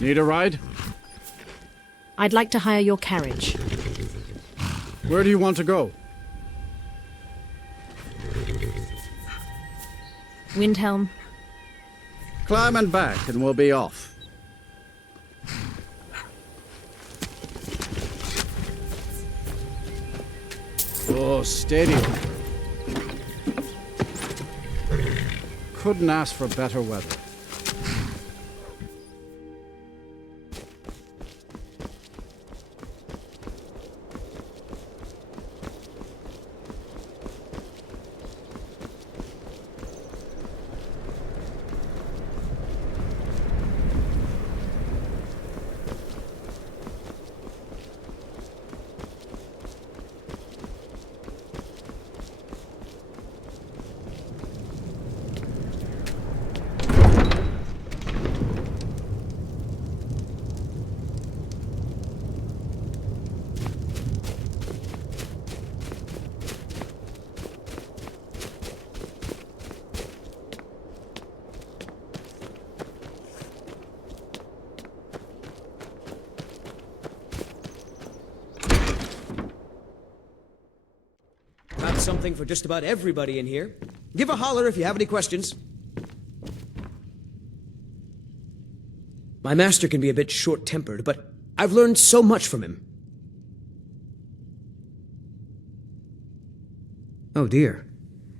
Need a ride? I'd like to hire your carriage. Where do you want to go? Windhelm. Climb and back and we'll be off. Oh, steady. Couldn't ask for better weather. Something for just about everybody in here. Give a holler if you have any questions. My master can be a bit short-tempered, but I've learned so much from him. Oh dear.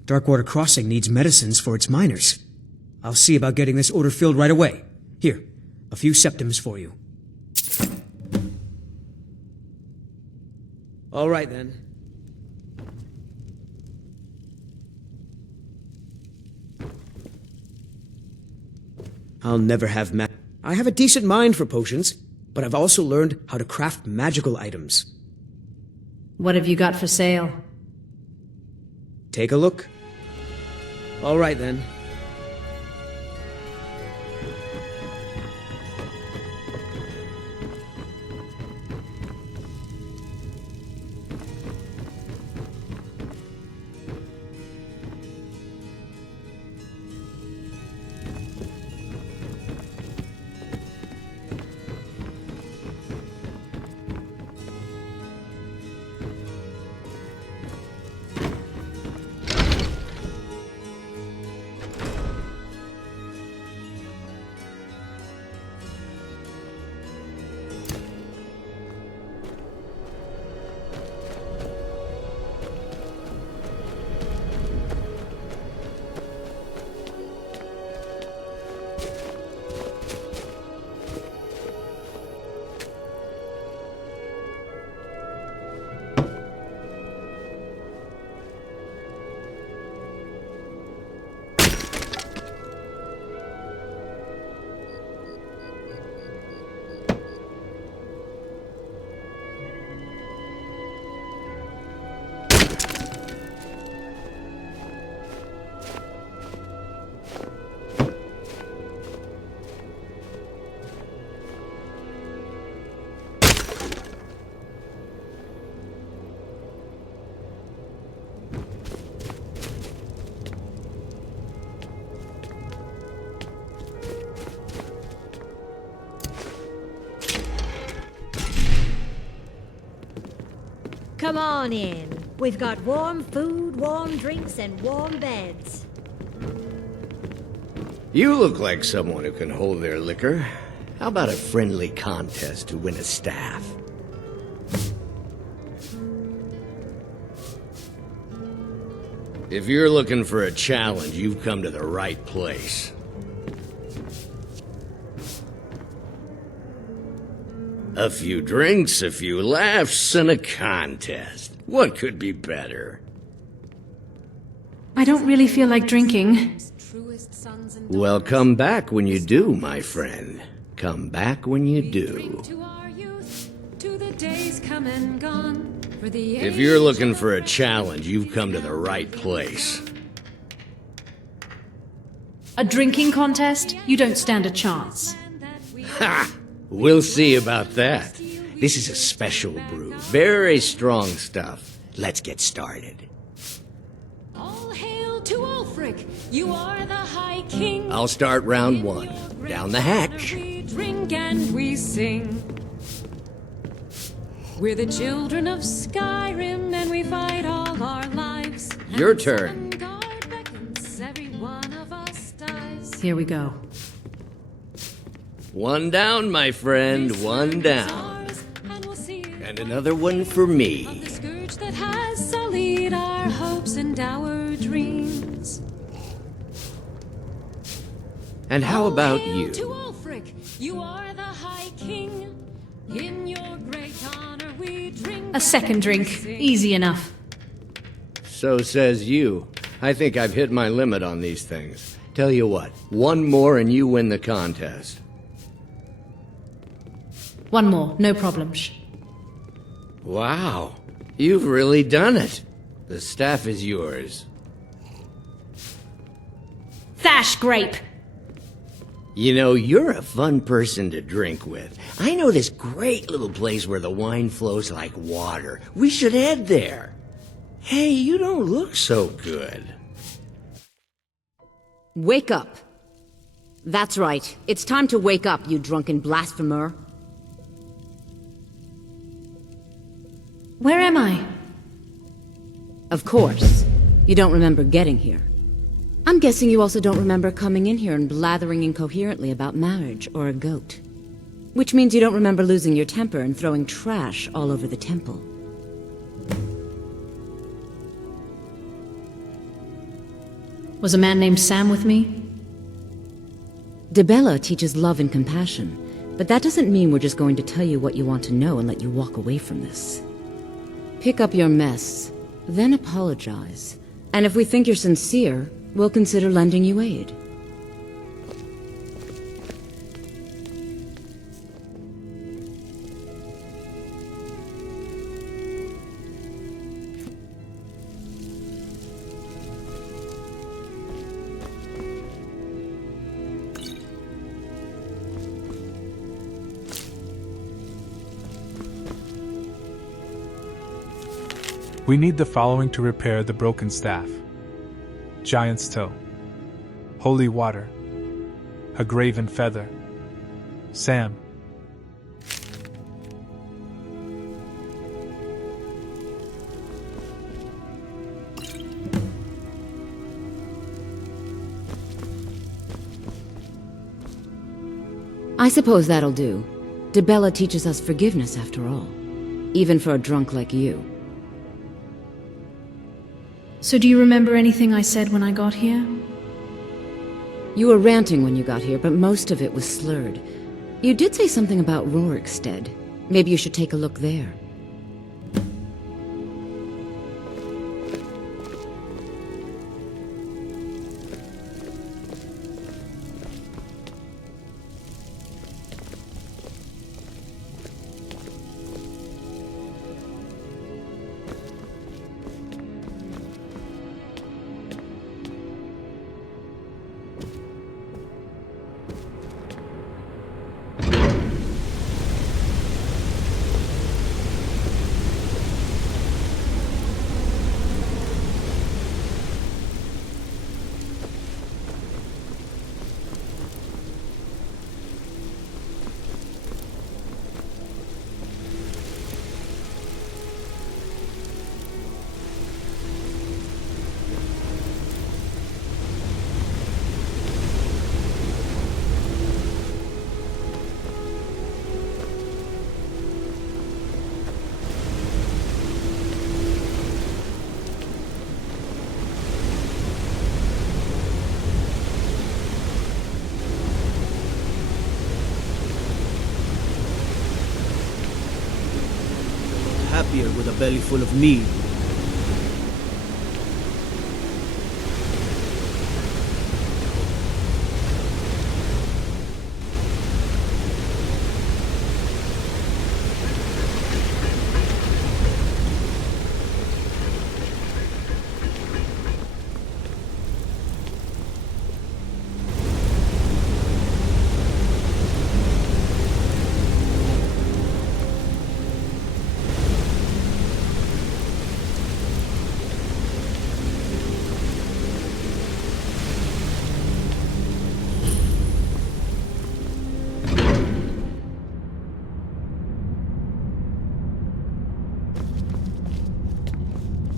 Darkwater Crossing needs medicines for its miners. I'll see about getting this order filled right away. Here, a few septims for you. All right then. I'll never have I have a decent mind for potions, but I've also learned how to craft magical items. What have you got for sale? Take a look. All right then. Come on in. We've got warm food, warm drinks, and warm beds. You look like someone who can hold their liquor. How about a friendly contest to win a staff? If you're looking for a challenge, you've come to the right place. A few drinks, a few laughs, and a contest. What could be better? I don't really feel like drinking. Well, come back when you do, my friend. Come back when you do. If you're looking for a challenge, you've come to the right place. A drinking contest? You don't stand a chance. Ha! We'll see about that. This is a special brew. Very strong stuff. Let's get started. All hail to Ulfric, you are the High King. I'll start round one. Down the hatch. We drink and we sing. We're the children of Skyrim, and we fight all our lives. Your turn. Sovngarde beckons, every one of us dies. Here we go. One down, my friend, one down. Ours, and we'll see it. And another one for me. Of the scourge that has sullied our hopes and our dreams. And how about Hail you? to Ulfric, you are the High King. In your great honor we drink. A second drink. Easy enough. So says you. I think I've hit my limit on these things. Tell you what, one more and you win the contest. One more, no problem. Shh. Wow, you've really done it. The staff is yours. Thash grape! You know, you're a fun person to drink with. I know this great little place where the wine flows like water. We should head there. Hey, you don't look so good. Wake up. That's right. It's time to wake up, you drunken blasphemer. Where am I? Of course. You don't remember getting here. I'm guessing you also don't remember coming in here and blathering incoherently about marriage or a goat. Which means you don't remember losing your temper and throwing trash all over the temple. Was a man named Sam with me? Dibella teaches love and compassion, but that doesn't mean we're just going to tell you what you want to know and let you walk away from this. Pick up your mess, then apologize. And if we think you're sincere, we'll consider lending you aid. We need the following to repair the broken staff: Giant's Toe, Holy Water, a Graven Feather. Sam. I suppose that'll do. Dibella teaches us forgiveness after all. Even for a drunk like you. So do you remember anything I said when I got here? You were ranting when you got here, but most of it was slurred. You did say something about Rorikstead. Maybe you should take a look there. Happier with a belly full of mead.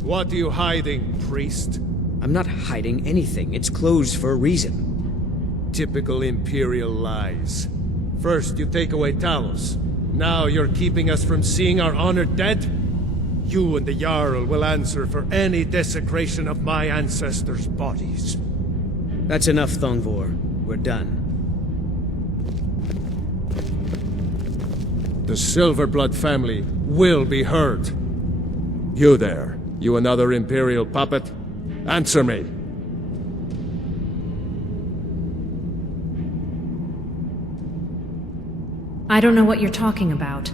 What are you hiding, priest? I'm not hiding anything. It's closed for a reason. Typical Imperial lies. First you take away Talos. Now you're keeping us from seeing our honored dead? You and the Jarl will answer for any desecration of my ancestors' bodies. That's enough, Thongvor. We're done. The Silverblood family will be heard. You there, you another Imperial puppet? Answer me! I don't know what you're talking about.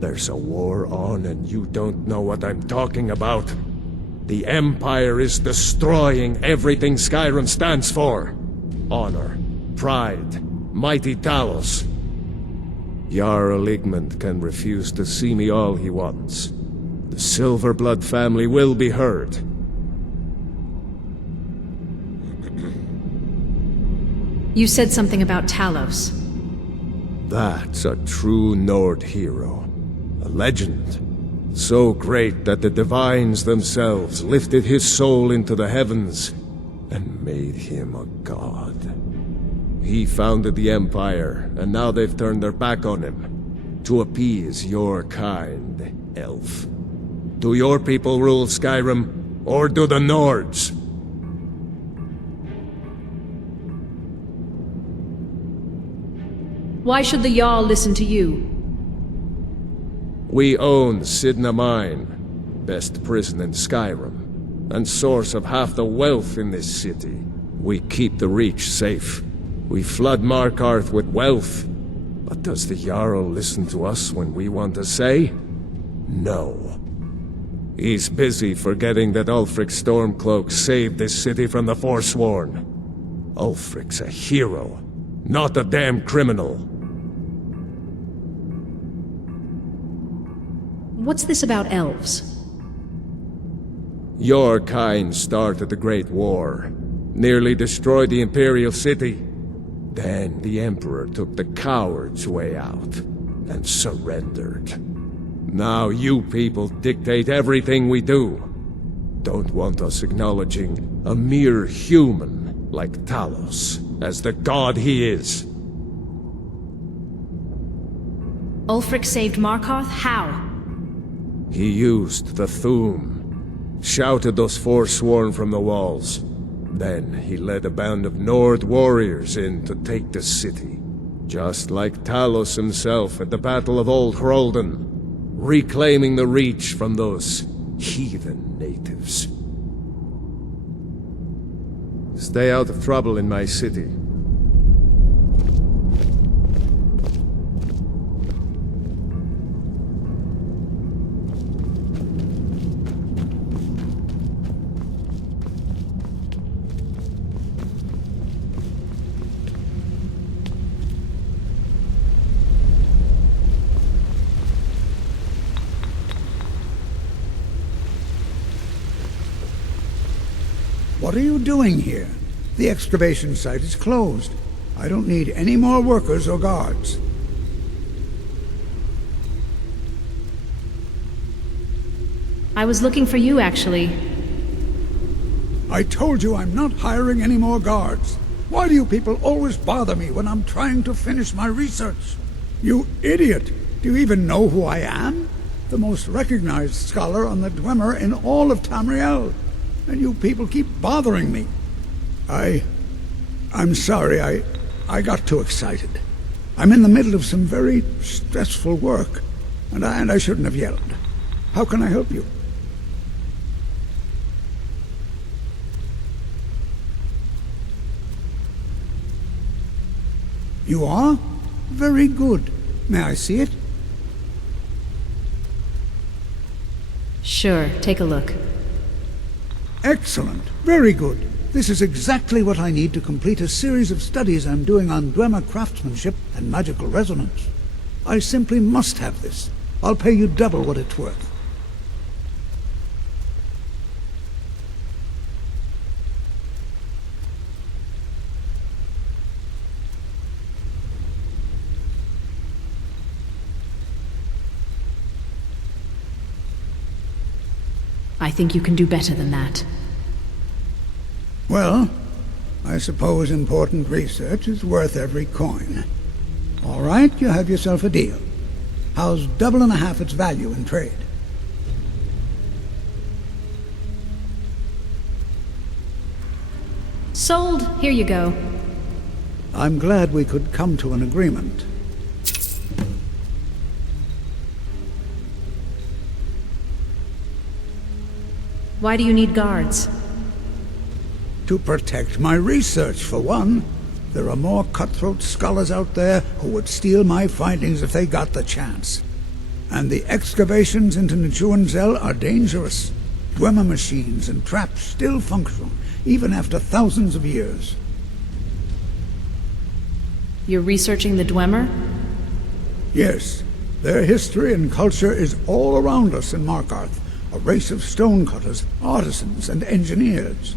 There's a war on and you don't know what I'm talking about. The Empire is destroying everything Skyrim stands for. Honor, pride, mighty Talos. Jarl Igmund can refuse to see me all he wants. The Silverblood family will be heard. You said something about Talos. That's a true Nord hero. A legend. So great that the divines themselves lifted his soul into the heavens and made him a god. He founded the Empire, and now they've turned their back on him. To appease your kind, elf. Do your people rule Skyrim, or do the Nords? Why should the Jarl listen to you? We own Sidna Mine, best prison in Skyrim, and source of half the wealth in this city. We keep the Reach safe. We flood Markarth with wealth. But does the Jarl listen to us when we want to say? No. He's busy forgetting that Ulfric Stormcloak saved this city from the Forsworn. Ulfric's a hero, not a damn criminal. What's this about elves? Your kind started the Great War, nearly destroyed the Imperial City. Then the Emperor took the coward's way out, and surrendered. Now you people dictate everything we do. Don't want us acknowledging a mere human like Talos as the god he is. Ulfric saved Markarth? How? He used the Thu'um, shouted those Forsworn from the walls. Then he led a band of Nord warriors in to take the city. Just like Talos himself at the Battle of Old Hroldan, reclaiming the Reach from those heathen natives. Stay out of trouble in my city. What are you doing here? The excavation site is closed. I don't need any more workers or guards. I was looking for you, actually. I told you I'm not hiring any more guards. Why do you people always bother me when I'm trying to finish my research? You idiot! Do you even know who I am? The most recognized scholar on the Dwemer in all of Tamriel. And you people keep bothering me. I'm sorry, I got too excited. I'm in the middle of some very stressful work, and I shouldn't have yelled. How can I help you? You are? Very good. May I see it? Sure, take a look. Excellent. Very good. This is exactly what I need to complete a series of studies I'm doing on Dwemer craftsmanship and magical resonance. I simply must have this. I'll pay you double what it's worth. I think you can do better than that. Well, I suppose important research is worth every coin. All right, you have yourself a deal. How's 1.5 its value in trade? Sold. Here you go. I'm glad we could come to an agreement. Why do you need guards? To protect my research, for one. There are more cutthroat scholars out there who would steal my findings if they got the chance. And the excavations into Nchuand-Zel are dangerous. Dwemer machines and traps still functional, even after thousands of years. You're researching the Dwemer? Yes. Their history and culture is all around us in Markarth. A race of stonecutters, artisans, and engineers.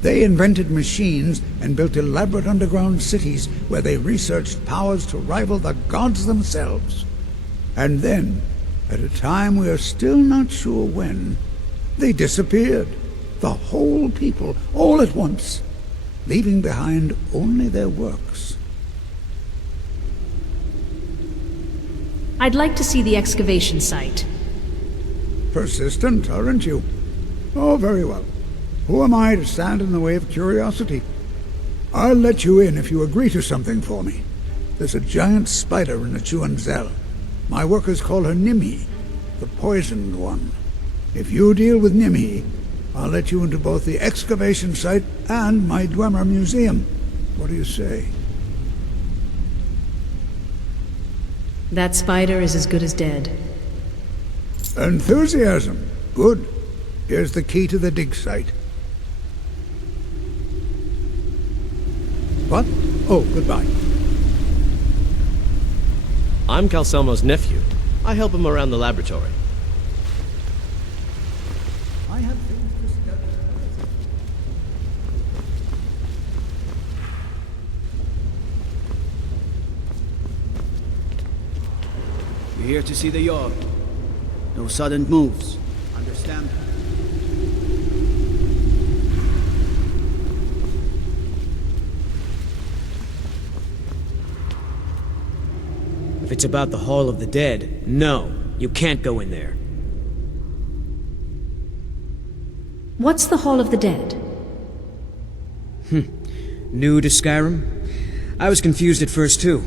They invented machines and built elaborate underground cities where they researched powers to rival the gods themselves. And then, at a time we are still not sure when, they disappeared. The whole people, all at once, leaving behind only their works. I'd like to see the excavation site. Persistent, aren't you? Oh, very well. Who am I to stand in the way of curiosity? I'll let you in if you agree to something for me. There's a giant spider in Nchuand-Zel. My workers call her Nimhi, the poisoned one. If you deal with Nimhi, I'll let you into both the excavation site and my Dwemer museum. What do you say? That spider is as good as dead. Enthusiasm. Good. Here's the key to the dig site. What? Oh, goodbye. I'm Calcelmo's nephew. I help him around the laboratory. I have things to study. We're here to see the Jarl. No sudden moves. Understand? If it's about the Hall of the Dead, no, you can't go in there. What's the Hall of the Dead? New to Skyrim? I was confused at first, too.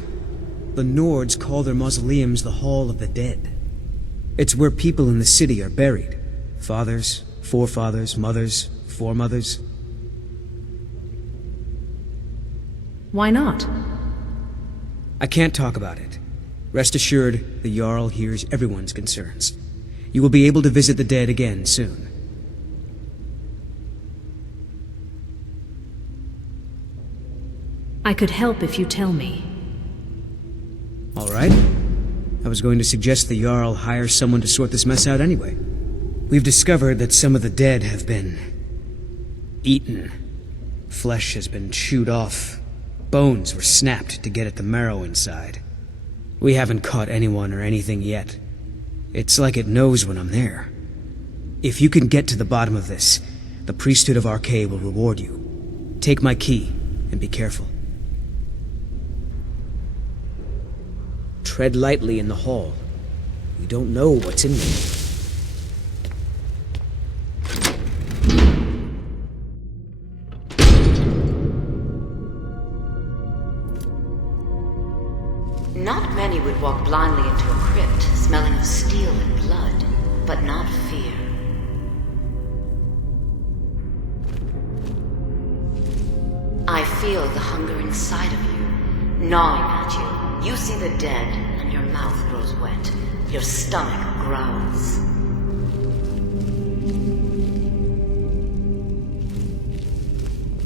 The Nords call their mausoleums the Hall of the Dead. It's where people in the city are buried. Fathers, forefathers, mothers, foremothers. Why not? I can't talk about it. Rest assured, the Jarl hears everyone's concerns. You will be able to visit the dead again soon. I could help if you tell me. All right. I was going to suggest the Jarl hire someone to sort this mess out anyway. We've discovered that some of the dead have been eaten. Flesh has been chewed off. Bones were snapped to get at the marrow inside. We haven't caught anyone or anything yet. It's like it knows when I'm there. If you can get to the bottom of this, the priesthood of Archay will reward you. Take my key, and be careful. Tread lightly in the hall. You don't know what's in there. Not many would walk blindly into a crypt, smelling of steel and blood, but not fear. I feel the hunger inside of you, gnawing at you. You see the dead, and your mouth grows wet. Your stomach growls.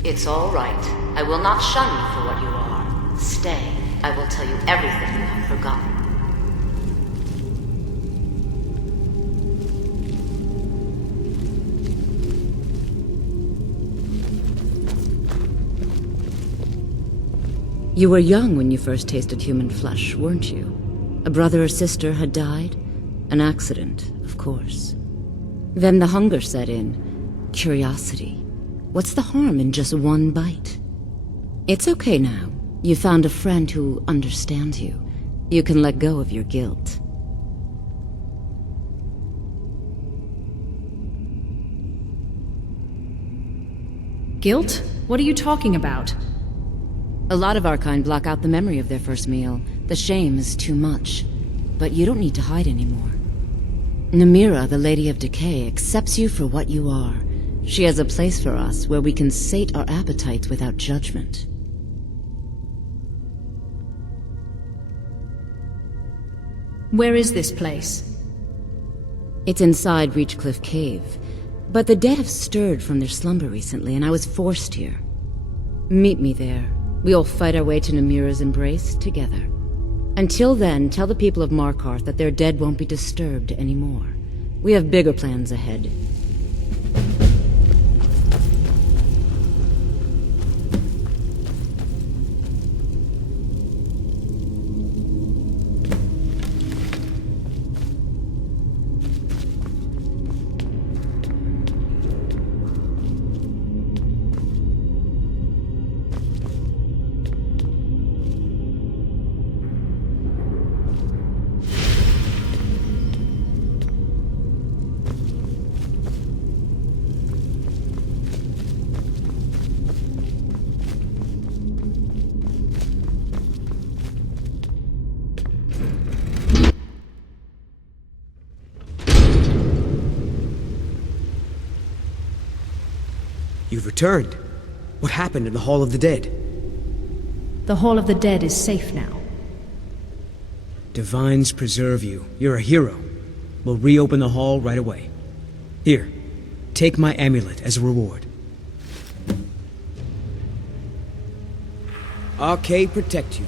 It's all right. I will not shun you for what you are. Stay. I will tell you everything you have forgotten. You were young when you first tasted human flesh, weren't you? A brother or sister had died? An accident, of course. Then the hunger set in. Curiosity. What's the harm in just one bite? It's okay now. You found a friend who understands you. You can let go of your guilt. Guilt? What are you talking about? A lot of our kind block out the memory of their first meal. The shame is too much. But you don't need to hide anymore. Namira, the Lady of Decay, accepts you for what you are. She has a place for us where we can sate our appetites without judgment. Where is this place? It's inside Reachcliff Cave. But the dead have stirred from their slumber recently, and I was forced here. Meet me there. We'll fight our way to Namira's embrace together. Until then, tell the people of Markarth that their dead won't be disturbed anymore. We have bigger plans ahead. You've returned. What happened in the Hall of the Dead? The Hall of the Dead is safe now. Divines preserve you. You're a hero. We'll reopen the hall right away. Here, take my amulet as a reward. Arcade protect you.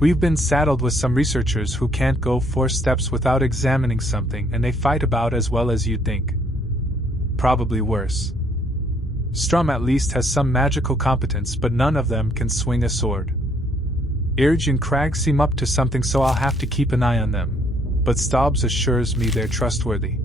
We've been saddled with some researchers who can't go 4 steps without examining something, and they fight about as well as you'd think. Probably worse. Strum at least has some magical competence, but none of them can swing a sword. Irge and Crag seem up to something, so I'll have to keep an eye on them, but Stobbs assures me they're trustworthy.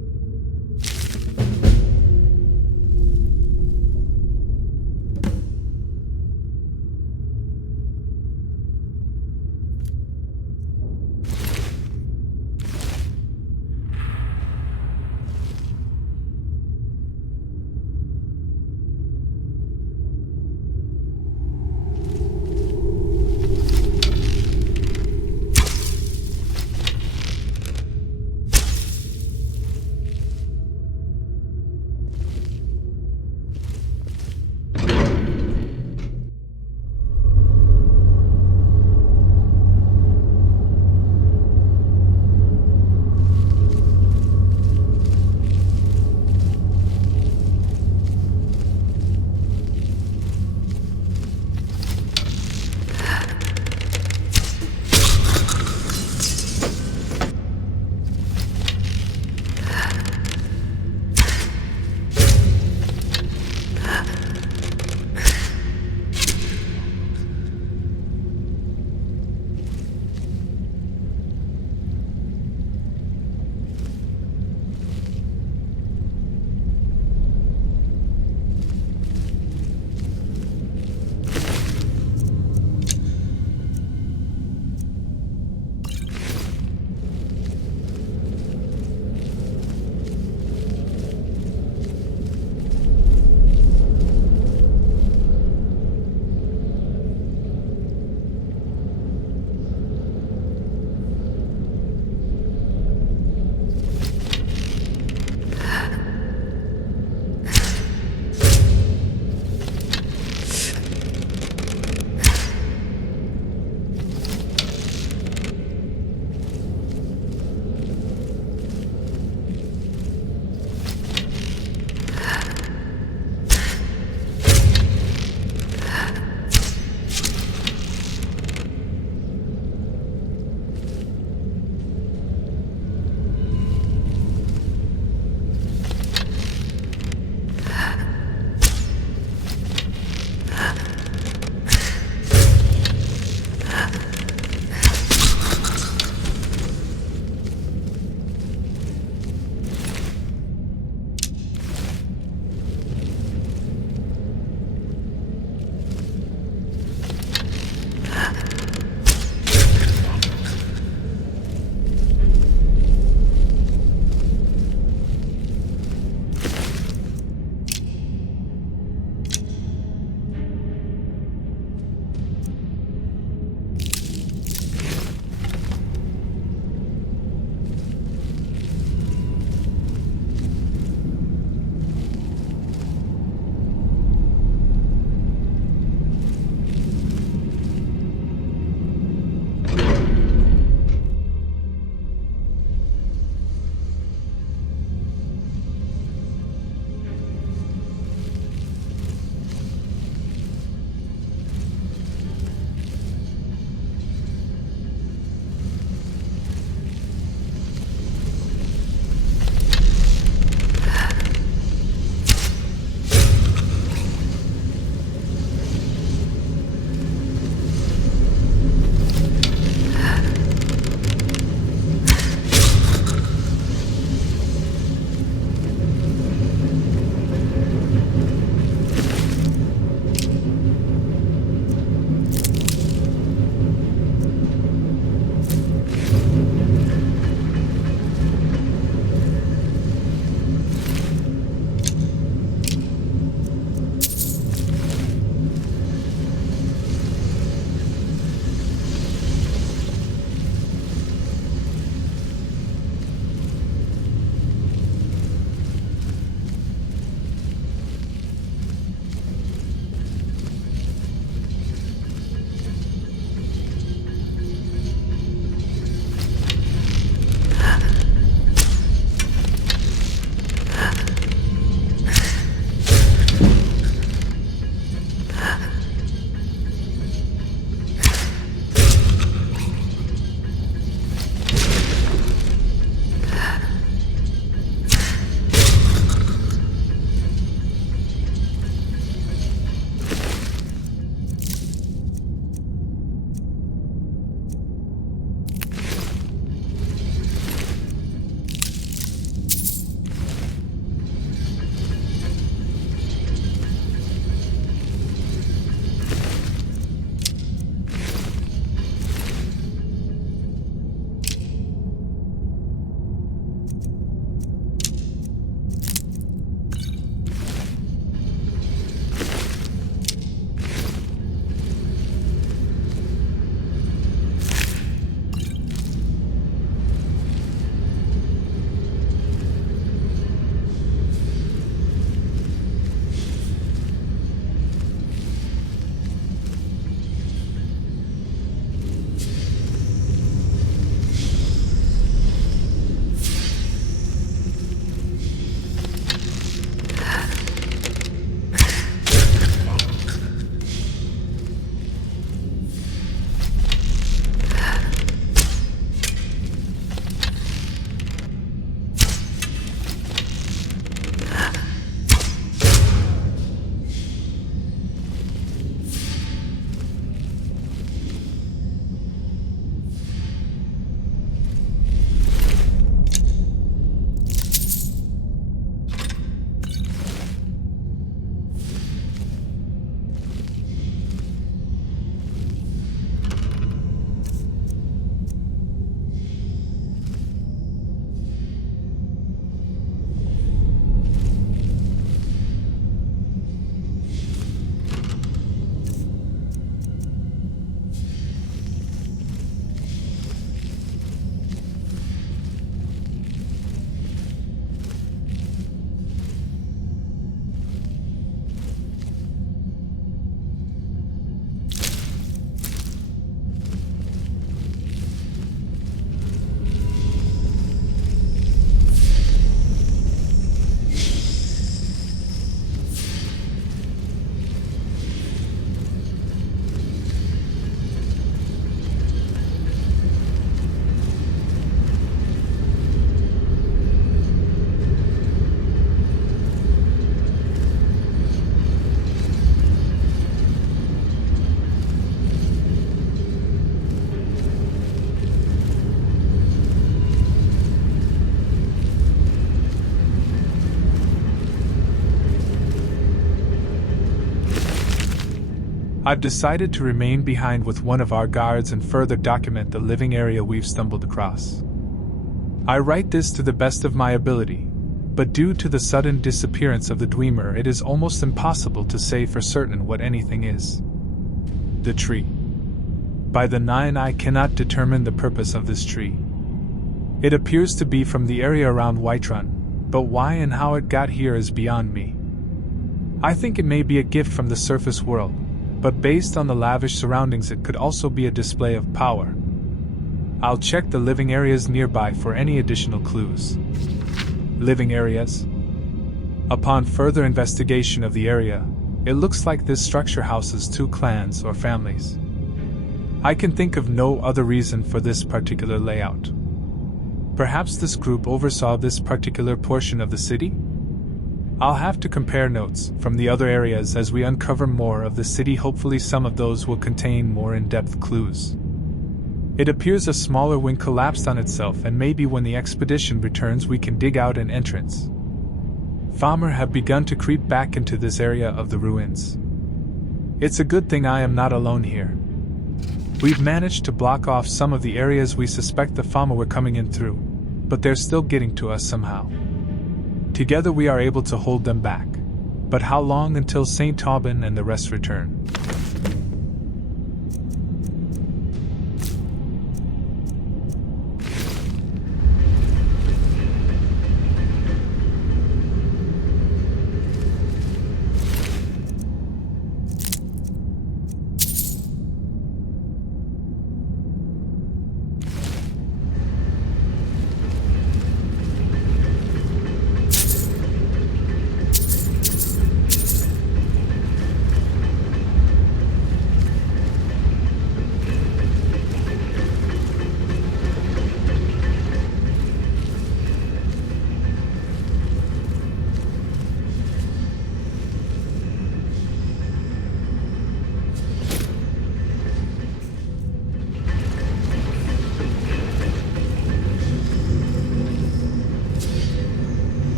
I've decided to remain behind with one of our guards and further document the living area we've stumbled across. I write this to the best of my ability, but due to the sudden disappearance of the Dunmer, it is almost impossible to say for certain what anything is. The tree. By the 9, I cannot determine the purpose of this tree. It appears to be from the area around Whiterun, but why and how it got here is beyond me. I think it may be a gift from the surface world, but based on the lavish surroundings it could also be a display of power. I'll check the living areas nearby for any additional clues. Living areas? Upon further investigation of the area, it looks like this structure houses 2 clans or families. I can think of no other reason for this particular layout. Perhaps this group oversaw this particular portion of the city? I'll have to compare notes from the other areas as we uncover more of the city. Hopefully some of those will contain more in-depth clues. It appears a smaller wing collapsed on itself, and maybe when the expedition returns we can dig out an entrance. Farmer have begun to creep back into this area of the ruins. It's a good thing I am not alone here. We've managed to block off some of the areas we suspect the Fama were coming in through, but they're still getting to us somehow. Together we are able to hold them back. But how long until St. Tauben and the rest return?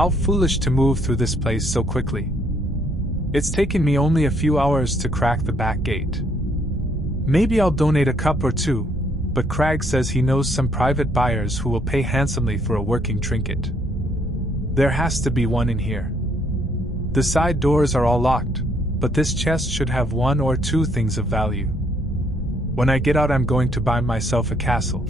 How foolish to move through this place so quickly. It's taken me only a few hours to crack the back gate. Maybe I'll donate a cup or two, but Crag says he knows some private buyers who will pay handsomely for a working trinket. There has to be one in here. The side doors are all locked, but this chest should have one or two things of value. When I get out, I'm going to buy myself a castle.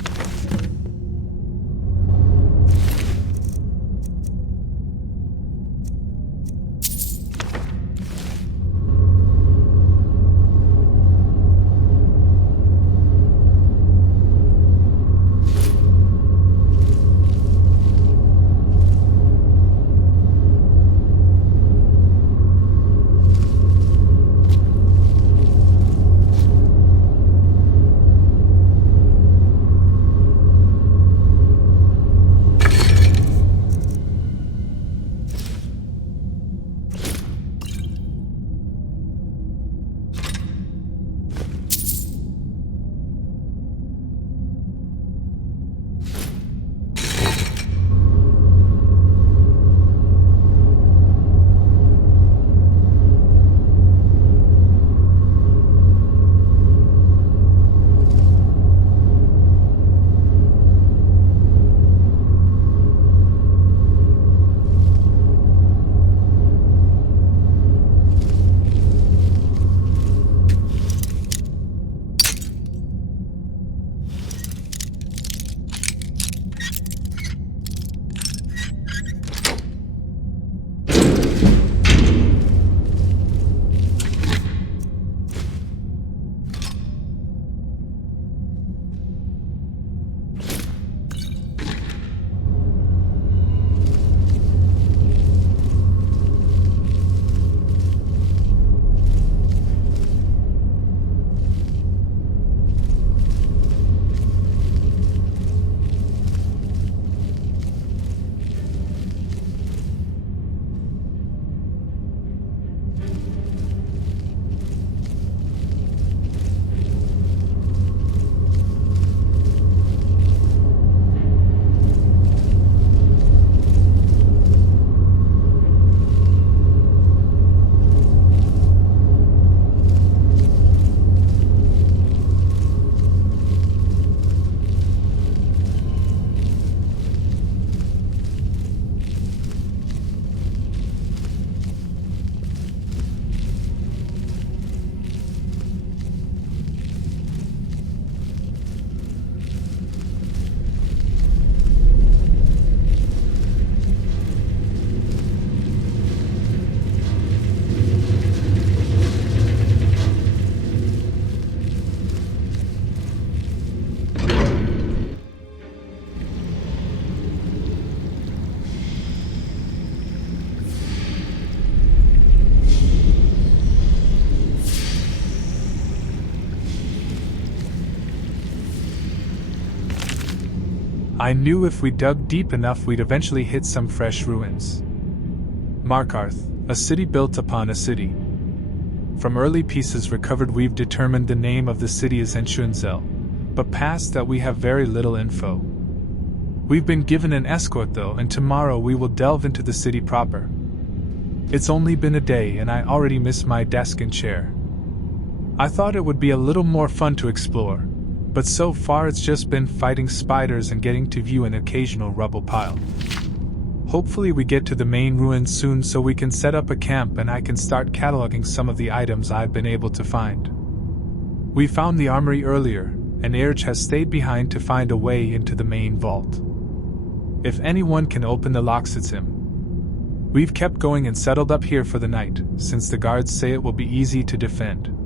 I knew if we dug deep enough we'd eventually hit some fresh ruins. Markarth, a city built upon a city. From early pieces recovered we've determined the name of the city is Nchuand-Zel, but past that we have very little info. We've been given an escort though, and tomorrow we will delve into the city proper. It's only been a day and I already miss my desk and chair. I thought it would be a little more fun to explore, but so far it's just been fighting spiders and getting to view an occasional rubble pile. Hopefully we get to the main ruins soon so we can set up a camp and I can start cataloging some of the items I've been able to find. We found the armory earlier, and Erge has stayed behind to find a way into the main vault. If anyone can open the locks, it's him. We've kept going and settled up here for the night, since the guards say it will be easy to defend.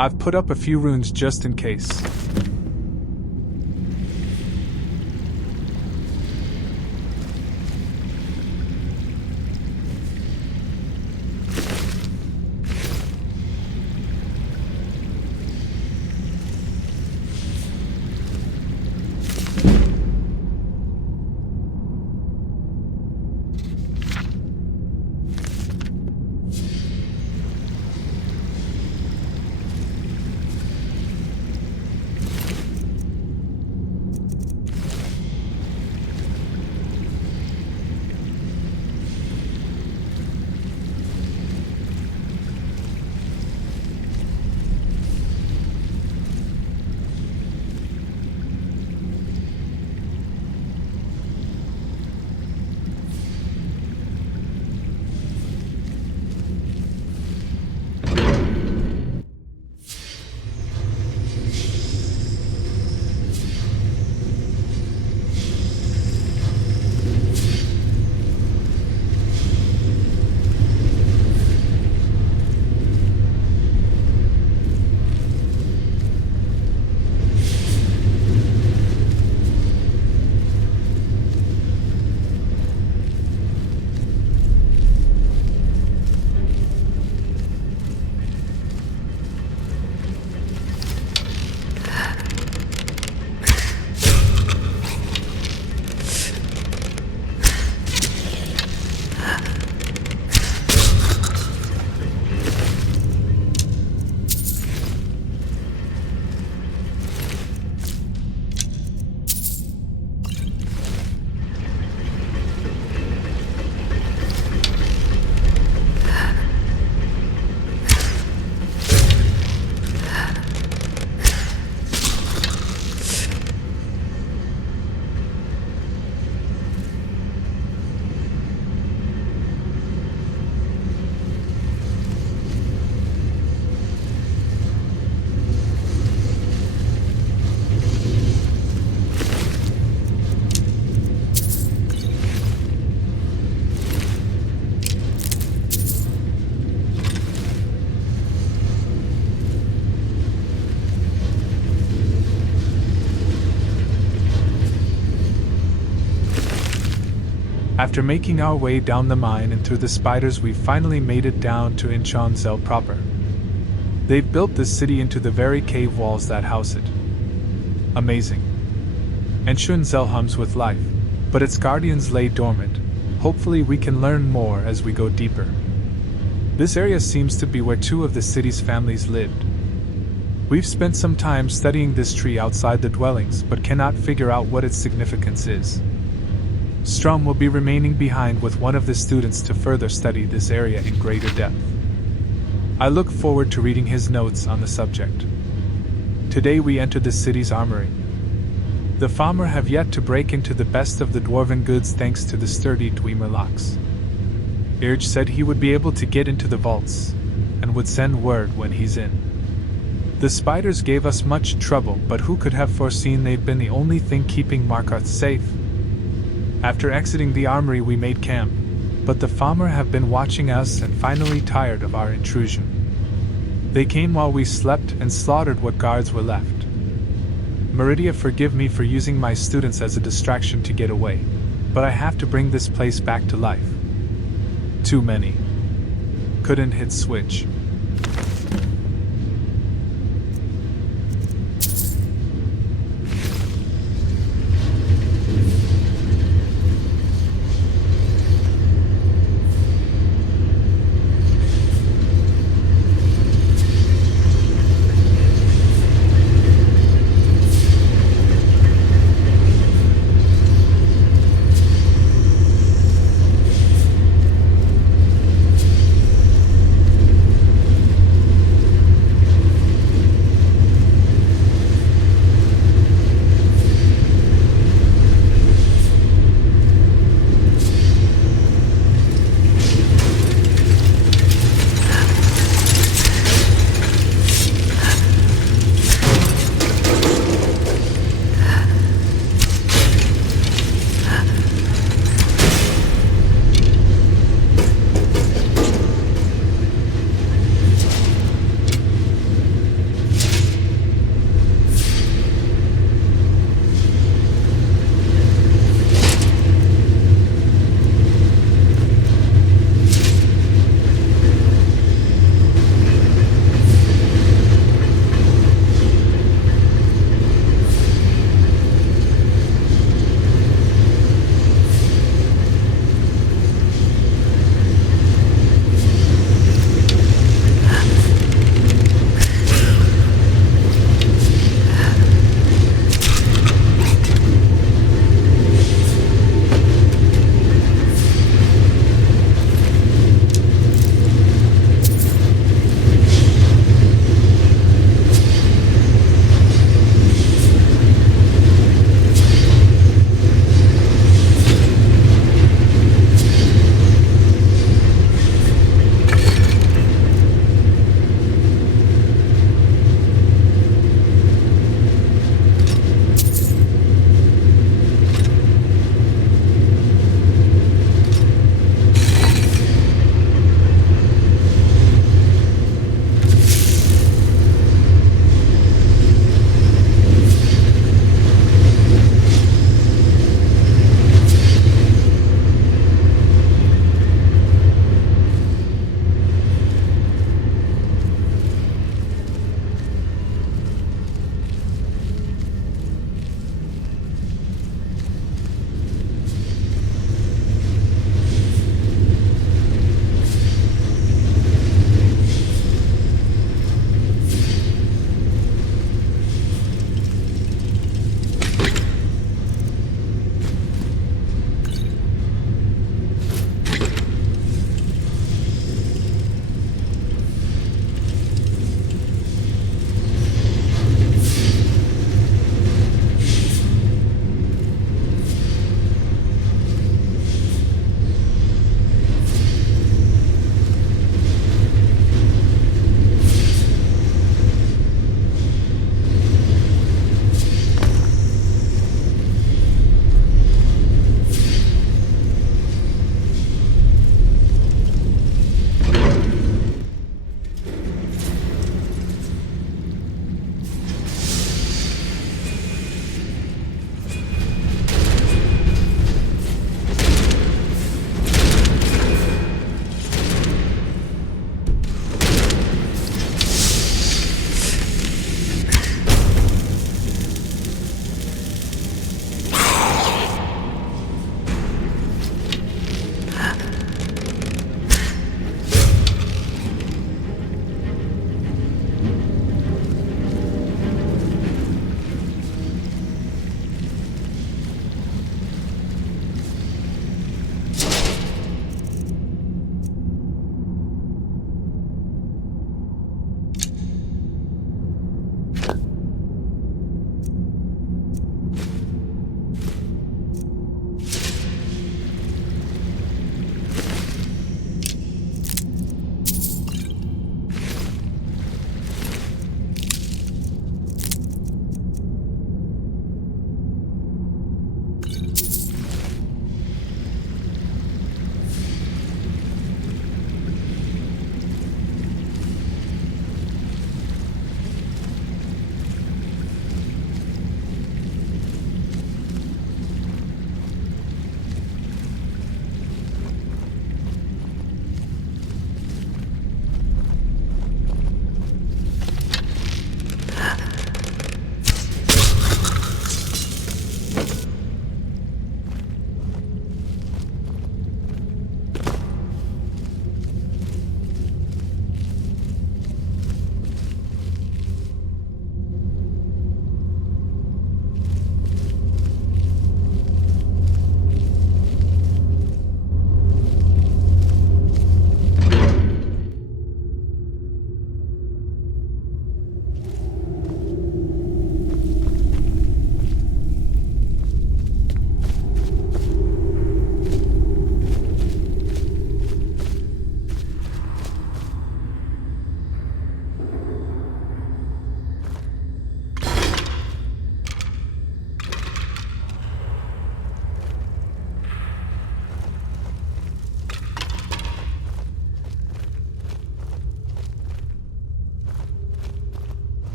I've put up a few runes just in case. After making our way down the mine and through the spiders, we finally made it down to Nchuand-Zel proper. They've built this city into the very cave walls that house it. Amazing. Nchuand-Zel hums with life, but its guardians lay dormant. Hopefully we can learn more as we go deeper. This area seems to be where two of the city's families lived. We've spent some time studying this tree outside the dwellings, but cannot figure out what its significance is. Strom will be remaining behind with one of the students to further study this area in greater depth. I look forward to reading his notes on the subject. Today we enter the city's armory. The Famr have yet to break into the best of the dwarven goods thanks to the sturdy Dwemer locks. Irge said he would be able to get into the vaults, and would send word when he's in. The spiders gave us much trouble, but who could have foreseen they'd been the only thing keeping Markarth safe? After exiting the armory we made camp, but the Famr have been watching us and finally tired of our intrusion. They came while we slept and slaughtered what guards were left. Meridia, forgive me for using my students as a distraction to get away, but I have to bring this place back to life. Too many. Couldn't hit switch.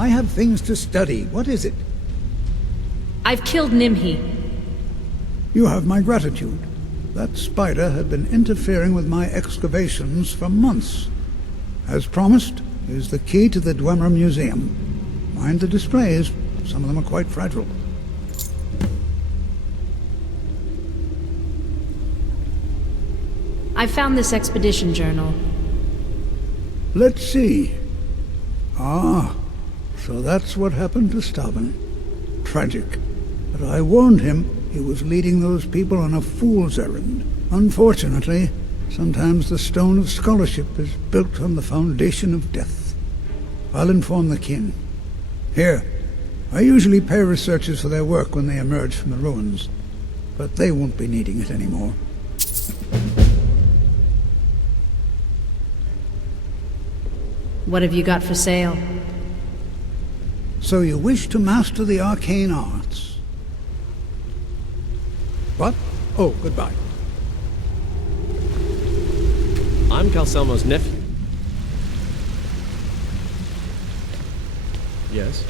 I have things to study. What is it? I've killed Nimhi. You have my gratitude. That spider had been interfering with my excavations for months. As promised, here's the key to the Dwemer Museum. Mind the displays. Some of them are quite fragile. I found this expedition journal. Let's see. Ah, so that's what happened to Staben. Tragic. But I warned him he was leading those people on a fool's errand. Unfortunately, sometimes the stone of scholarship is built on the foundation of death. I'll inform the kin. Here, I usually pay researchers for their work when they emerge from the ruins, but they won't be needing it anymore. What have you got for sale? So you wish to master the arcane arts? What? Oh, goodbye. I'm Calcelmo's nephew. Yes?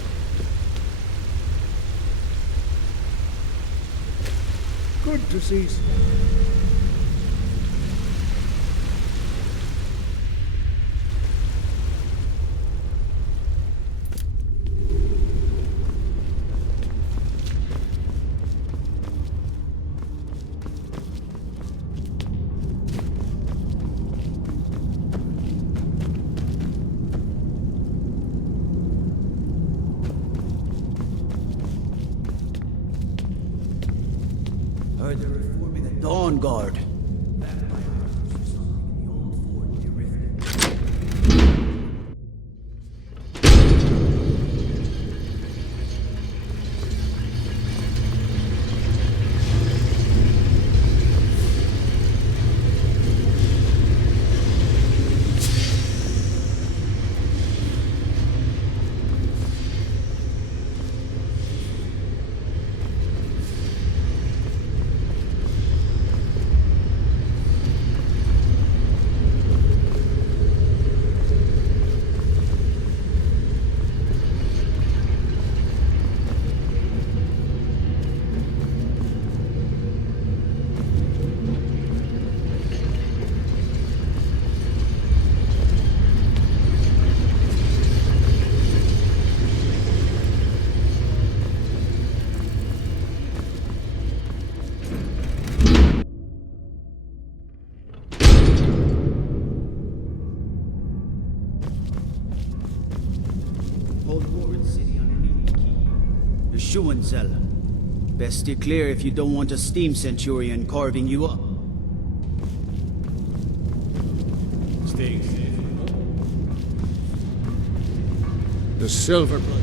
Good to see you. Heard they're reforming the Dawn Guard. Nchuand-Zel. Best steer clear if you don't want a steam centurion carving you up. Staying safe. The Silverblood.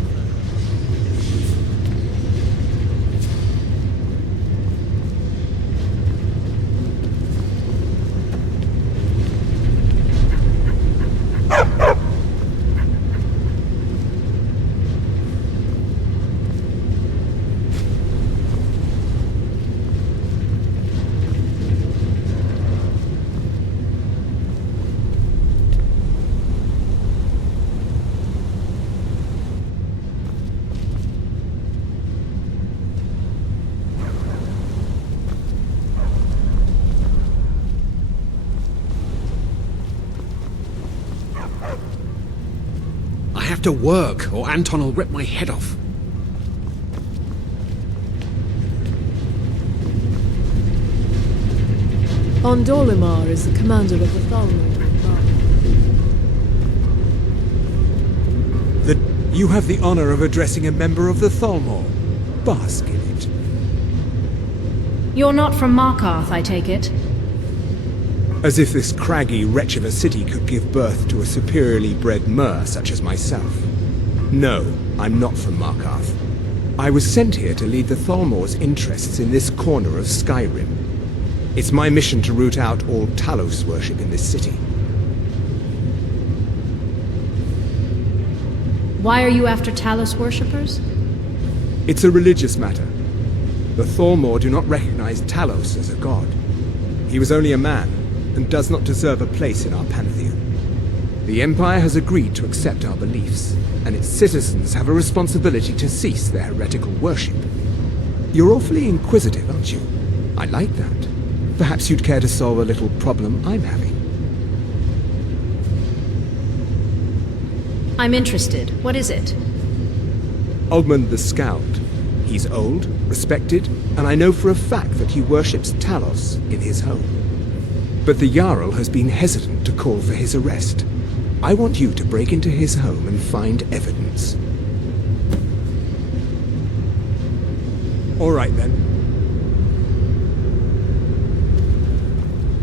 I have to work, or Anton will rip my head off. Ondolimar is the commander of the Thalmor. You have the honor of addressing a member of the Thalmor. Bask in it. You're not from Markarth, I take it? As if this craggy wretch of a city could give birth to a superiorly bred mer such as myself. No, I'm not from Markarth. I was sent here to lead the Thalmor's interests in this corner of Skyrim. It's my mission to root out all Talos worship in this city. Why are you after Talos worshippers? It's a religious matter. The Thalmor do not recognize Talos as a god. He was only a man, and does not deserve a place in our pantheon. The Empire has agreed to accept our beliefs, and its citizens have a responsibility to cease their heretical worship. You're awfully inquisitive, aren't you? I like that. Perhaps you'd care to solve a little problem I'm having. I'm interested. What is it? Ogmund the Scout. He's old, respected, and I know for a fact that he worships Talos in his home. But the Jarl has been hesitant to call for his arrest. I want you to break into his home and find evidence. All right, then.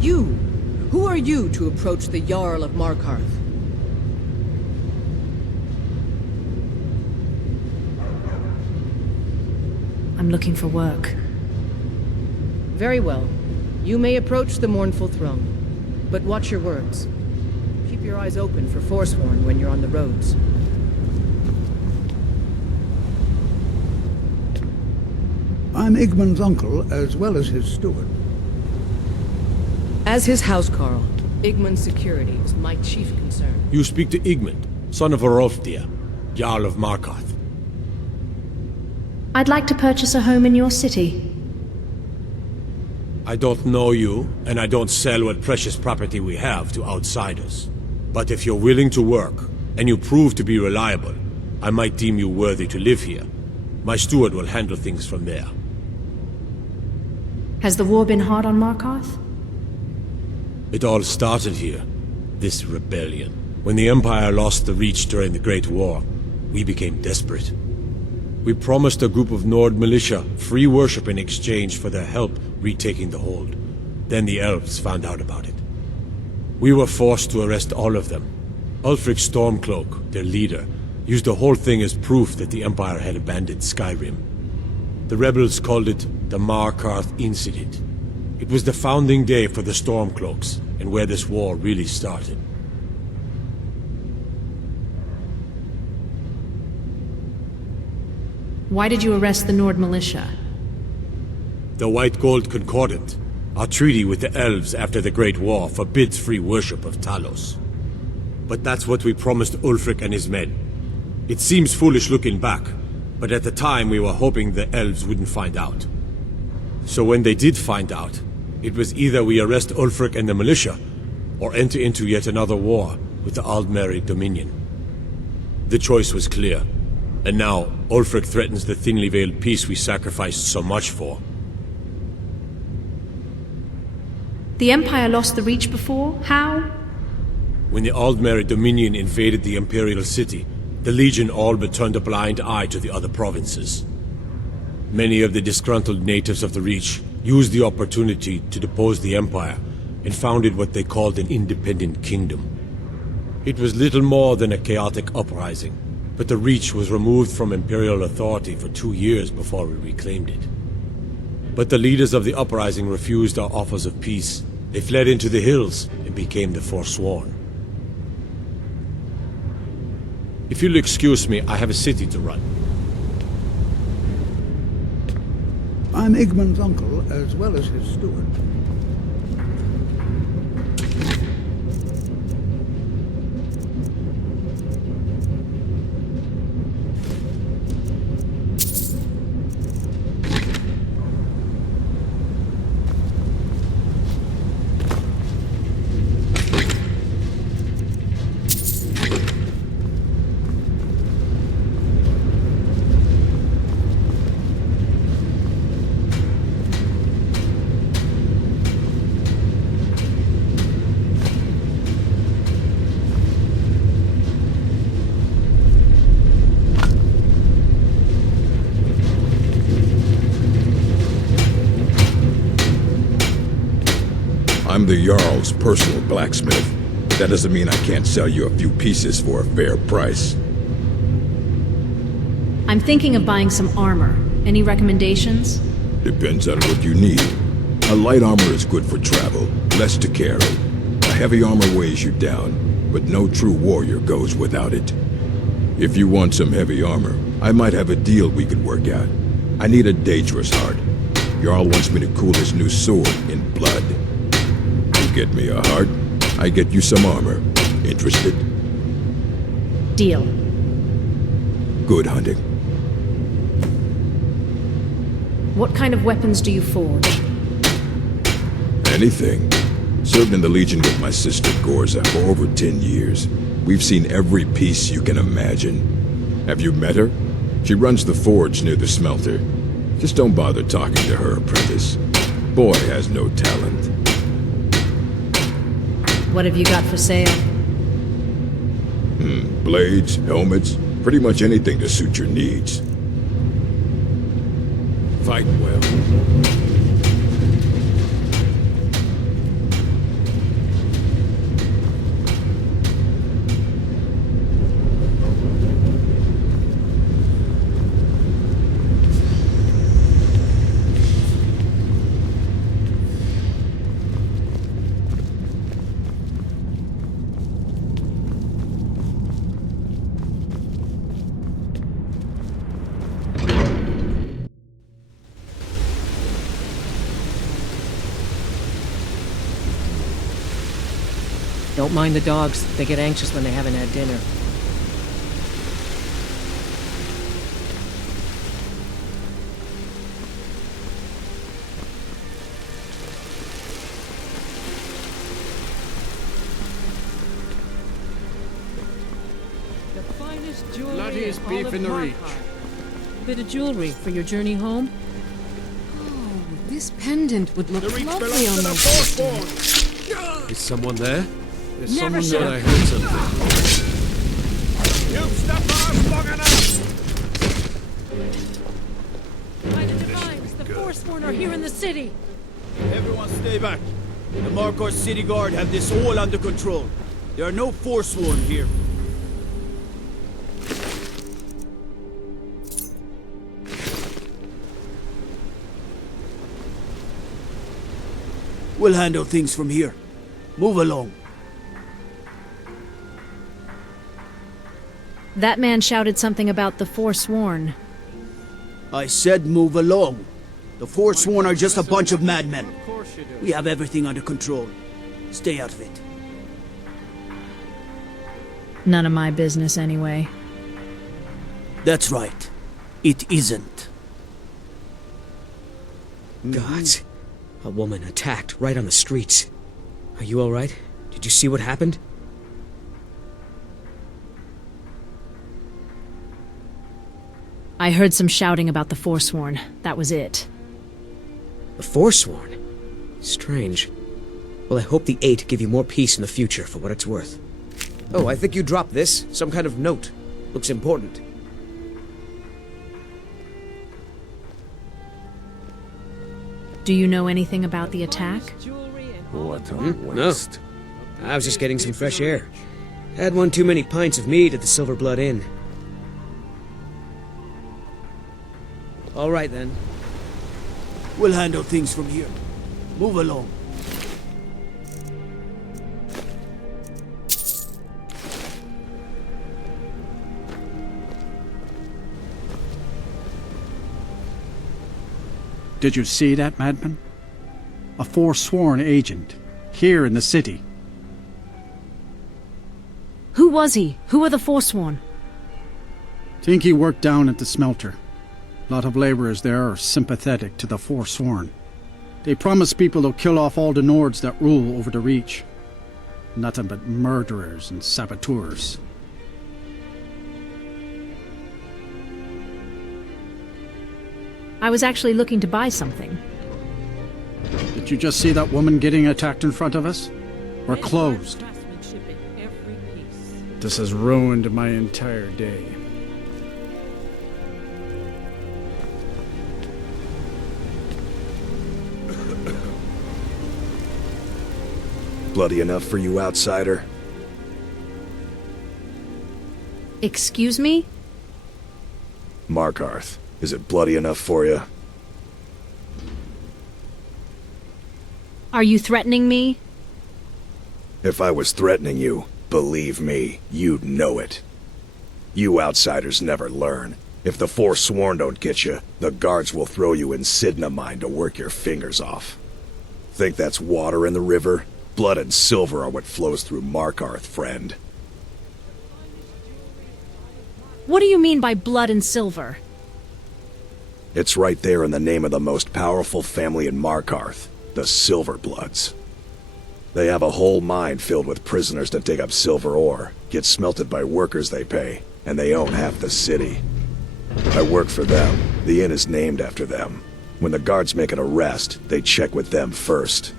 You! Who are you to approach the Jarl of Markarth? I'm looking for work. Very well. You may approach the mournful throne. But watch your words. Keep your eyes open for Forsworn when you're on the roads. I'm Igmund's uncle, as well as his steward. As his housecarl, Igmund's security is my chief concern. You speak to Igmund, son of Arolfdir, Jarl of Markarth. I'd like to purchase a home in your city. I don't know you, and I don't sell what precious property we have to outsiders. But if you're willing to work, and you prove to be reliable, I might deem you worthy to live here. My steward will handle things from there. Has the war been hard on Markarth? It all started here, this rebellion. When the Empire lost the Reach during the Great War, we became desperate. We promised a group of Nord militia free worship in exchange for their help retaking the hold. Then the elves found out about it. We were forced to arrest all of them. Ulfric Stormcloak, their leader, used the whole thing as proof that the Empire had abandoned Skyrim. The rebels called it the Markarth Incident. It was the founding day for the Stormcloaks, and where this war really started. Why did you arrest the Nord militia? The White Gold Concordant, our treaty with the elves after the Great War, forbids free worship of Talos. But that's what we promised Ulfric and his men. It seems foolish looking back, but at the time we were hoping the elves wouldn't find out. So when they did find out, it was either we arrest Ulfric and the militia, or enter into yet another war with the Aldmeri Dominion. The choice was clear, and now Ulfric threatens the thinly veiled peace we sacrificed so much for. The Empire lost the Reach before? How? When the Aldmeri Dominion invaded the Imperial City, the Legion all but turned a blind eye to the other provinces. Many of the disgruntled natives of the Reach used the opportunity to depose the Empire and founded what they called an independent kingdom. It was little more than a chaotic uprising, but the Reach was removed from Imperial authority for 2 years before we reclaimed it. But the leaders of the uprising refused our offers of peace. They fled into the hills and became the Forsworn. If you'll excuse me, I have a city to run. I'm Igmund's uncle, as well as his steward. I'm the Jarl's personal blacksmith. That doesn't mean I can't sell you a few pieces for a fair price. I'm thinking of buying some armor. Any recommendations? Depends on what you need. A light armor is good for travel, less to carry. A heavy armor weighs you down, but no true warrior goes without it. If you want some heavy armor, I might have a deal we could work out. I need a dangerous heart. Jarl wants me to cool his new sword in blood. You get me a heart, I get you some armor. Interested? Deal. Good hunting. What kind of weapons do you forge? Anything. Served in the Legion with my sister Gorza for over 10 years. We've seen every piece you can imagine. Have you met her? She runs the forge near the smelter. Just don't bother talking to her, apprentice. Boy has no talent. What have you got for sale? Blades, helmets, pretty much anything to suit your needs. Fight well. Don't mind the dogs. They get anxious when they haven't had dinner. The finest jewelry. Bloodiest beef in the Reach. Bit of jewelry for your journey home. Oh, this pendant would look lovely on my Is someone there? There's Never someone I there. heard something. You've stepped on us long enough! By the Divines, the Forsworn are here in the city. Everyone stay back. The Markarth City Guard have this all under control. There are no Forsworn here. We'll handle things from here. Move along. That man shouted something about the Forsworn. I said move along. The Forsworn are just a bunch of madmen. We have everything under control. Stay out of it. None of my business anyway. That's right. It isn't. Gods. A woman attacked right on the streets. Are you alright? Did you see what happened? I heard some shouting about the Forsworn. That was it. The Forsworn? Strange. Well, I hope the Eight give you more peace in the future, for what it's worth. Oh, I think you dropped this. Some kind of note. Looks important. Do you know anything about the attack? What a No. waste. I was just getting some fresh air. Had one too many pints of mead at the Silverblood Inn. All right, then. We'll handle things from here. Move along. Did you see that, madman? A Forsworn agent, here in the city. Who was he? Who are the Forsworn? Think he worked down at the smelter. A lot of laborers there are sympathetic to the Forsworn. They promise people they'll kill off all the Nords that rule over the Reach. Nothing but murderers and saboteurs. I was actually looking to buy something. Did you just see that woman getting attacked in front of us? We're closed. This has ruined my entire day. Bloody enough for you, outsider? Excuse me? Markarth, is it bloody enough for you? Are you threatening me? If I was threatening you, believe me, you'd know it. You outsiders never learn. If the Forsworn don't get you, the guards will throw you in Sidna mine to work your fingers off. Think that's water in the river? Blood and silver are what flows through Markarth, friend. What do you mean by blood and silver? It's right there in the name of the most powerful family in Markarth, the Silverbloods. They have a whole mine filled with prisoners that dig up silver ore, get smelted by workers they pay, and they own half the city. I work for them. The inn is named after them. When the guards make an arrest, they check with them first.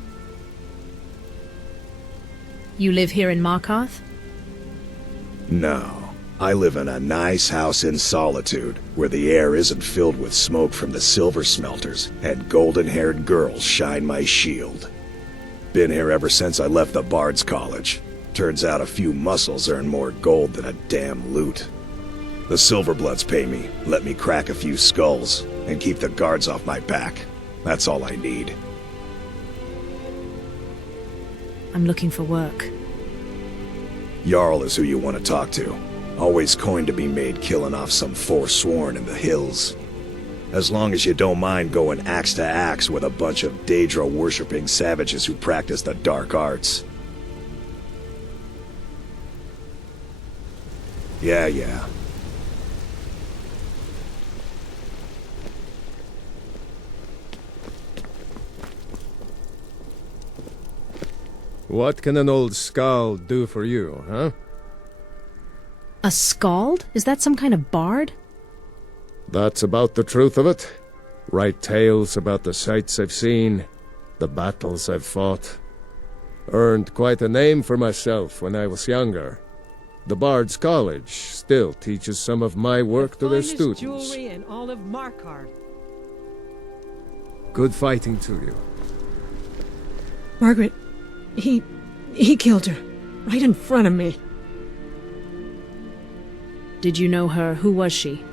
You live here in Markarth? No. I live in a nice house in solitude, where the air isn't filled with smoke from the silver smelters, and golden-haired girls shine my shield. Been here ever since I left the Bard's College. Turns out a few muscles earn more gold than a damn loot. The Silverbloods pay me, let me crack a few skulls, and keep the guards off my back. That's all I need. I'm looking for work. Jarl is who you want to talk to. Always coined to be made killing off some Forsworn in the hills. As long as you don't mind going axe to axe with a bunch of Daedra-worshipping savages who practice the dark arts. Yeah. What can an old skald do for you, huh? A skald? Is that some kind of bard? That's about the truth of it. Write tales about the sights I've seen, the battles I've fought. Earned quite a name for myself when I was younger. The Bard's College still teaches some of my work to their students. Jewelry in all of Markarth. Good fighting to you. Margaret, he killed her. Right in front of me. Did you know her? Who was she?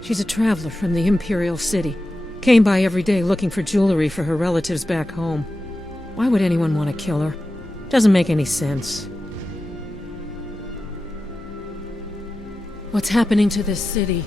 She's a traveler from the Imperial City. Came by every day looking for jewelry for her relatives back home. Why would anyone want to kill her? Doesn't make any sense. What's happening to this city?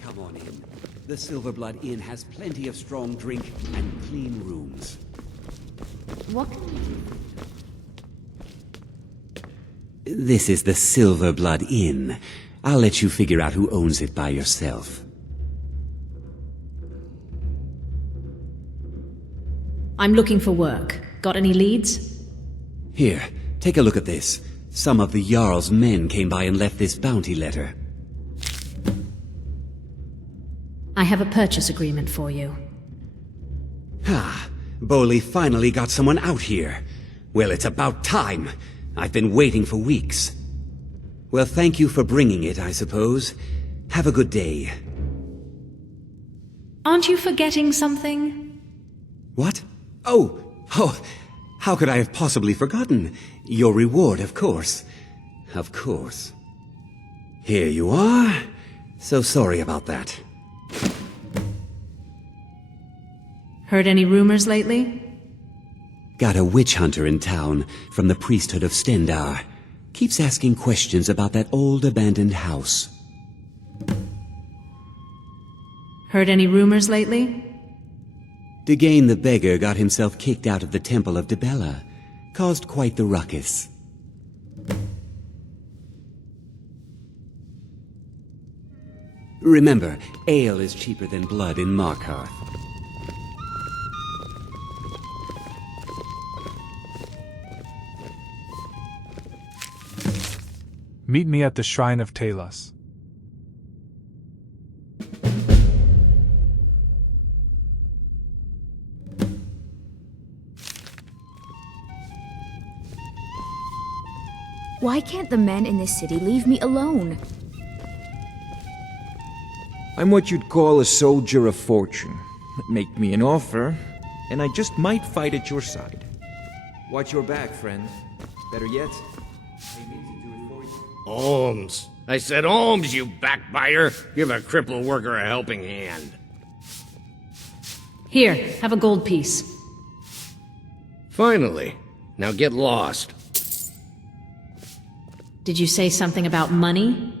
Come on in. The Silverblood Inn has plenty of strong drink and clean rooms. What? This is the Silverblood Inn. I'll let you figure out who owns it by yourself. I'm looking for work. Got any leads? Here, take a look at this. Some of the Jarl's men came by and left this bounty letter. I have a purchase agreement for you. Ah, Boley finally got someone out here. Well, it's about time. I've been waiting for weeks. Well, thank you for bringing it, I suppose. Have a good day. Aren't you forgetting something? What? Oh, how could I have possibly forgotten? Your reward, of course. Of course. Here you are. So sorry about that. Heard any rumors lately? Got a witch hunter in town from the priesthood of Stendarr. Keeps asking questions about that old abandoned house. Heard any rumors lately? Degain the beggar got himself kicked out of the temple of Dibella. Caused quite the ruckus. Remember, ale is cheaper than blood in Markarth. Meet me at the Shrine of Talos. Why can't the men in this city leave me alone? I'm what you'd call a soldier of fortune. Make me an offer, and I just might fight at your side. Watch your back, friend. Better yet, pay me to do it for Alms. I said alms, you backbiter. Give a crippled worker a helping hand. Here, have a gold piece. Finally. Now get lost. Did you say something about money?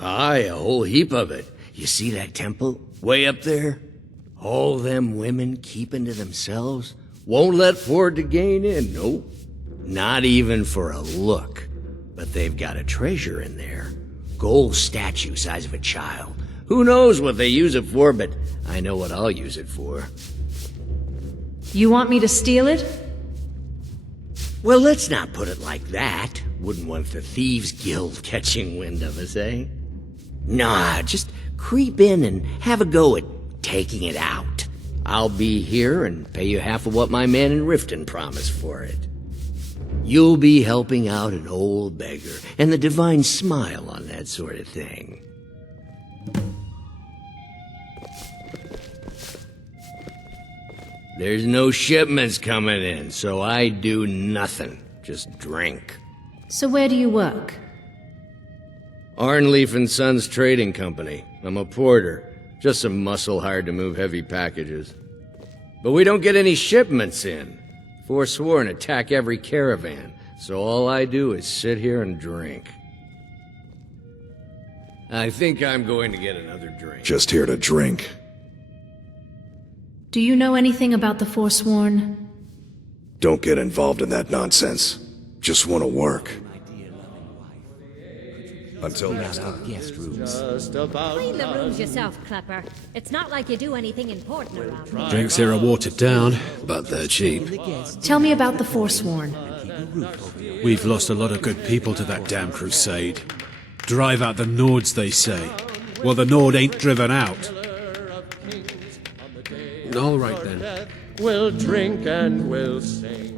Aye, a whole heap of it. You see that temple? Way up there? All them women keeping to themselves? Won't let Ford to gain in, nope. Not even for a look. But they've got a treasure in there. Gold statue size of a child. Who knows what they use it for, but I know what I'll use it for. You want me to steal it? Well, let's not put it like that. Wouldn't want the Thieves Guild catching wind of us, eh? Nah, just creep in and have a go at taking it out. I'll be here and pay you half of what my man in Riften promised for it. You'll be helping out an old beggar, and the divine smile on that sort of thing. There's no shipments coming in, so I do nothing. Just drink. So where do you work? Arnleaf and Sons Trading Company. I'm a porter. Just some muscle hired to move heavy packages. But we don't get any shipments in. Forsworn attack every caravan, so all I do is sit here and drink. I think I'm going to get another drink. Just here to drink. Do you know anything about the Forsworn? Don't get involved in that nonsense. Just want to work. Until next time. Guest rooms. Clean the rooms yourself, Klepper. It's not like you do anything important around here. Drinks here are watered down, but they're cheap. Tell me about the Forsworn. We've lost a lot of good people to that damn crusade. Drive out the Nords, they say. Well, the Nord ain't driven out. All right, then. We'll drink and we'll sing.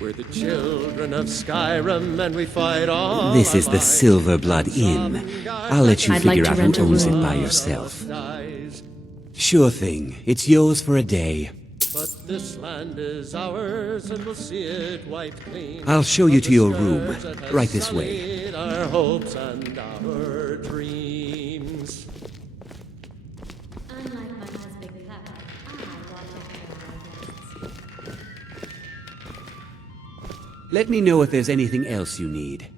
We're the children of Skyrim and we fight on. This is the Silverblood Inn. I'll let you figure out who owns it by yourself. Sure thing. It's yours for a day. But this land is ours and we'll see it wiped clean. I'll show you to your room. Right this way. Our hopes and our dreams. Unlike my husband Klepper, Let me know if there's anything else you need.